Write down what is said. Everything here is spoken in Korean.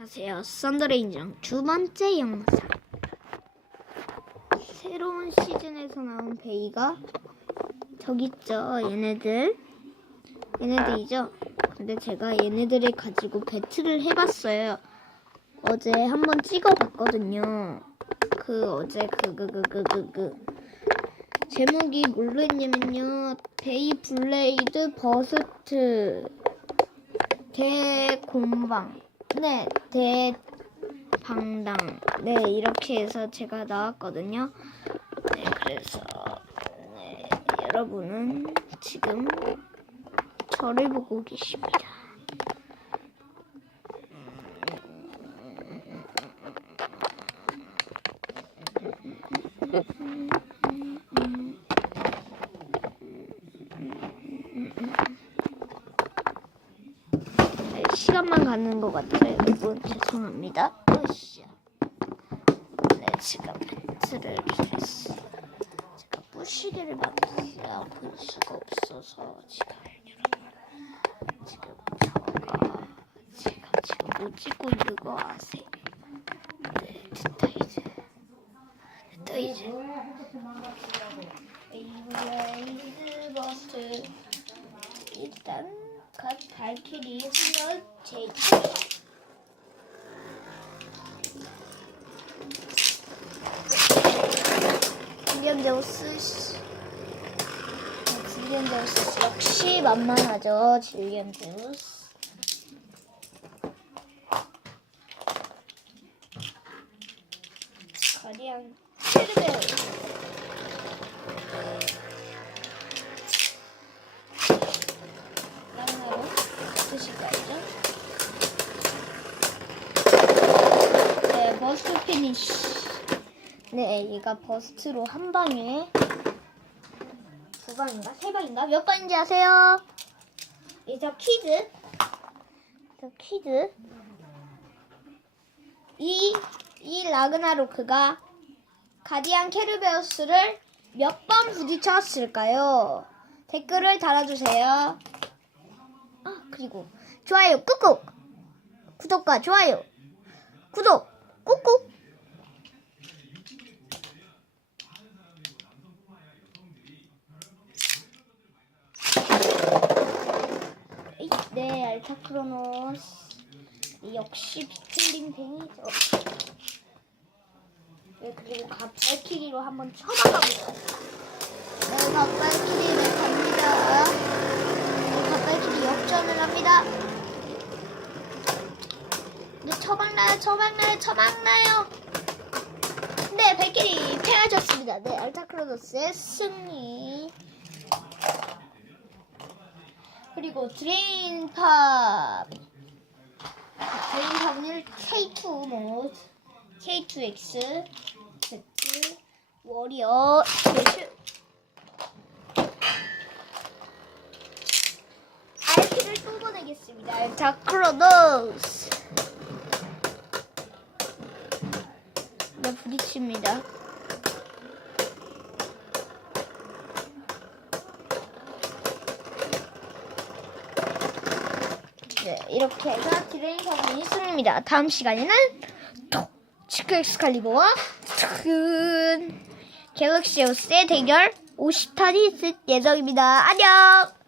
안녕하세요. 썬더레인장 두 번째 영상. 새로운 시즌에서 나온 베이가 저기 있죠. 얘네들. 얘네들이죠. 근데 제가 얘네들을 가지고 배틀을 해봤어요. 어제 한번 찍어봤거든요. 그 어제 그 그 그 그 그 그 제목이 뭘로 했냐면요. 베이 블레이드 버스트 대공방. 네, 대방당. 네, 이렇게 해서 제가 나왔거든요. 네, 그래서 네, 여러분은 지금 저를 보고 계십니다. 네, 시간만 가는 것 같아요, 여러분. 죄송합니다. 으쌰. 네, 지금 벤트를 했어요. 제가 부시기를 만들어야 볼 수가 없어서 지금 이렇게 지금 저가 제가 지금 못 찍고 있는 거 아세요? 이제. 일단 갓 발키리 한번 제이크 질리언 제우스 네, 질리언 제우스 역시 만만하죠 질리언 제우스. 가디안 피니쉬. 네, 얘가 버스트로 한 방에 두 방인가? 세 방인가? 몇 방인지 아세요? 이저 퀴즈. 저 퀴즈. 이, 이 라그나로크가 가디안 캐르베우스를 몇 번 부딪혔을까요? 댓글을 달아주세요. 아, 그리고 좋아요 꾹꾹 구독과 좋아요 구독 꾹꾹 에이, 네 알타 크로노스 역시 비틀린 뱅이죠 네 그리고 갑발키리로 한번 쳐박아보자 네 갑발키리를 갑니다 갑발키리 역전을 합니다. 네, 처박나요, 처박나요, 처박나요. 네, 발키리 패하셨습니다. 네, 알타크로노스의 승리. 그리고 드레인팝. 드레인팝은 K2 모드, K2X, Z, 워리어, 제슈. 알키를 또 보내겠습니다. 알타 크로노스. 네, 부딪힙니다. 네, 이렇게 해서 드레인 성분이 승리입니다. 다음 시간에는 또 치크 엑스칼리버와 큰 갤럭시 오스의 대결 50탄이 있을 예정입니다. 안녕!